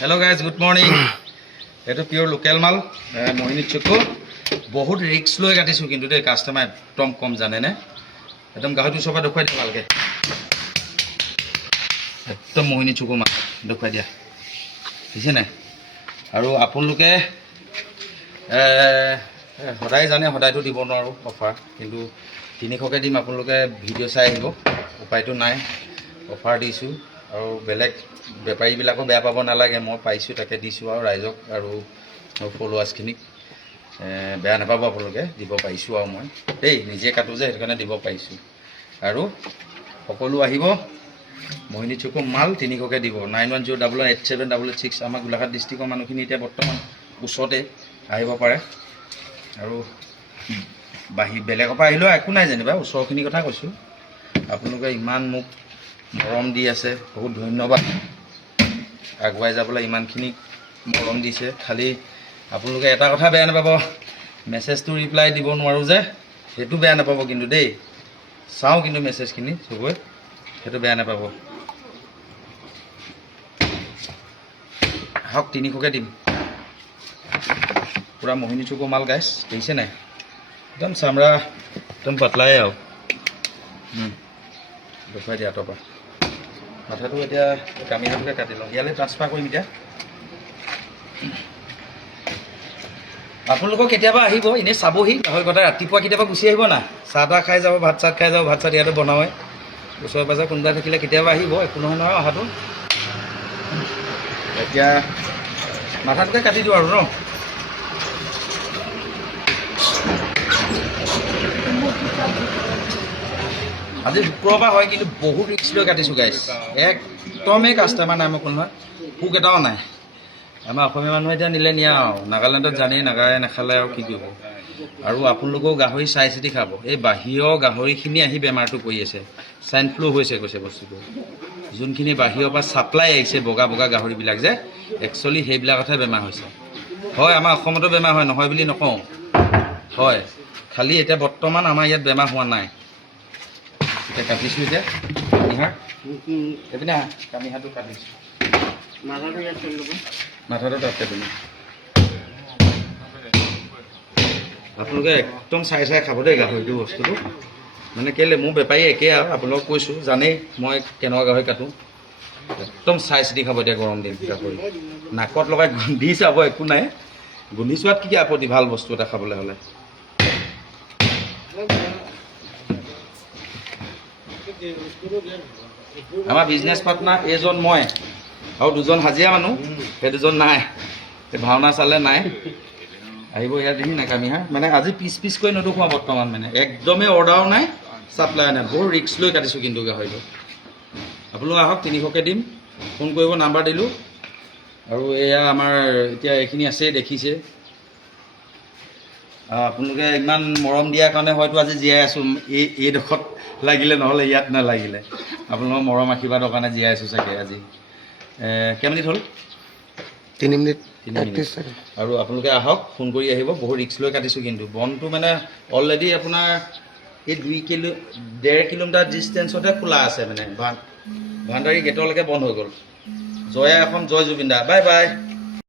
hello guys good morning ये pure local माल मोहिनी चुकु बहुत रिक्स लै काटिছোঁ কিন্তু দেই কাস্টমাৰ একদম কম জানেনে একদম গাহৰিটো চবা দেখুৱাই দিয়া ভালকৈ একদম মোহিনী চুকু মাল দেখুৱাই দিয়া বুজিছে নাই আৰু আপোনালোকে সদায় জানে সদায়তো দিব নোৱাৰোঁ অফাৰ কিন্তু 300কে দিম আপোনালোকে ভিডিঅ' চাই আহিব উপায়টো নাই অফাৰ দিছোঁ আৰু বেলেগ বেপাৰীবিলাকো বেয়া পাব নালাগে মই পাইছোঁ তাকে দিছোঁ আৰু ৰাইজক আৰু ফলোৱাৰ্ছখিনিক বেয়া নাপাব আপোনালোকে দিব পাৰিছোঁ আৰু মই দেই নিজে কাটো যে সেইটো কাৰণে দিব পাৰিছোঁ আৰু সকলো আহিব মোহিনী চুকু মাল 300কে দিব 91087876 আমাৰ গোলাঘাট ডিষ্ট্ৰিক্টৰ মানুহখিনি এতিয়া বৰ্তমান ওচৰতে আহিব পাৰে আৰু বেলেগৰ পৰা আহিলেও একো নাই যেনিবা ওচৰখিনিৰ কথা কৈছোঁ আপোনালোকে ইমান মোক মৰম দি আছে বহুত ধন্যবাদ আগুৱাই যাবলৈ ইমানখিনি মৰম দিছে খালি আপোনালোকে এটা কথা বেয়া নাপাব মেছেজটো ৰিপ্লাই দিব নোৱাৰোঁ যে সেইটো বেয়া নাপাব কিন্তু দেই চাওঁ কিন্তু মেছেজখিনি চবই সেইটো বেয়া নাপাব হওক 300কে দিম পুৰা মোহিনী চুকু মাল গাইছ দেখিছে নাই একদম চামৰা একদম পাতলাই আৰু দেখুৱাই দিয়া আঁতৰ পৰা মাথাটো এতিয়া কামিজটোকে কাটি লওঁ ইয়ালৈ ট্ৰান্সফাৰ কৰিম এতিয়া আপোনালোকক কেতিয়াবা আহিব এনেই চাবহি গাহৰি কটা ৰাতিপুৱা কেতিয়াবা গুচি আহিব না চাহ তাহ খাই যাব ভাত চাত খাই যাব ভাত চাত ইয়াতে বনাওঁৱে ওচৰে পাঁজৰে কোনোবা থাকিলে কেতিয়াবা আহিব একো নহয় নহয় অহাটো এতিয়া মাথাটোকে কাটি দিওঁ আৰু ন আজি শুক্ৰবাৰ হয় কিন্তু বহুত ৰিক্স লৈ কাটিছোঁ গাইছ একদমেই কাষ্টমাৰ নাই মই কোনো নহয় পোক এটাও নাই আমাৰ অসমীয়া মানুহে এতিয়া নিলে নিয়া আৰু নাগালেণ্ডত জানেই নাগাই নাখালে আৰু কি কৰিব আৰু আপোনালোকেও গাহৰি চাই চিতি খাব এই বাহিৰৰ গাহৰিখিনি আহি বেমাৰটো কৰি আছে স্বাইন ফ্লু হৈছে কৈছে বস্তুটো যোনখিনি বাহিৰৰ পৰা ছাপ্লাই আহিছে বগা বগা গাহৰিবিলাক যে একচুৱেলি সেইবিলাকতহে বেমাৰ হৈছে হয় আমাৰ অসমতো বেমাৰ হয় নহয় বুলি নকওঁ হয় খালি এতিয়া বৰ্তমান আমাৰ ইয়াত বেমাৰ হোৱা নাই এতিয়া কাটিছোঁ এতিয়া কামিহাড় এইপিনে কামিহাড়টো কাটিছোঁ মাথাটো তাতে তুমি আপোনালোকে একদম চাই চাই খাব দেই গাহৰিটো বস্তুটো মানে কেলৈ মোৰ বেপাৰী একেই আৰু আপোনালোকক কৈছোঁ জানেই মই কেনেকুৱা গাহৰি কাটোঁ একদম চাই চিতি খাব এতিয়া গৰম দিন গাহৰি নাকত লগাই গোন্ধি চাব একো নাই গোন্ধি চোৱাত কি আপত্তি ভাল বস্তু এটা খাবলৈ হ'লে আমাৰ বিজনেছ পাৰ্টনাৰ এইজন মই আৰু দুজন হাজিৰা মানুহ সেই দুজন নাই এই ভাওনা চালে নাই আহিব ইয়াত দেখি নাই কামিহাড় মানে আজি পিচ কৰি নদুখুৱাওঁ বৰ্তমান মানে একদমেই অৰ্ডাৰো নাই ছাপ্লাই নাই বহুত ৰিক্স লৈ কাটিছোঁ কিন্তু গাহৰিটো আপোনালোক আহক 300কে দিম ফোন কৰিব নাম্বাৰ দিলোঁ আৰু এয়া আমাৰ এতিয়া এইখিনি আছেই দেখিছে আপোনালোকে ইমান মৰম দিয়াৰ কাৰণে হয়তো আজি জীয়াই আছোঁ এইডোখৰত লাগিলে নহ'লে ইয়াত নালাগিলে আপোনালোকৰ মৰম আশীৰ্বাদৰ কাৰণে জীয়াই আছোঁ চাগে আজি কেইমিনিট হ'ল 3 মিনিট আৰু আপোনালোকে আহক ফোন কৰি আহিব বহুত ৰিক্স লৈ কাটিছোঁ কিন্তু বনটো মানে অলৰেডি আপোনাৰ এই 1.5 কিলোমিটাৰ ডিষ্টেঞ্চতে খোলা আছে মানে ভাণ্ডাৰী গেটলৈকে বন্ধ হৈ গ'ল জয়া এখন জয় জুবিন দা বাই বাই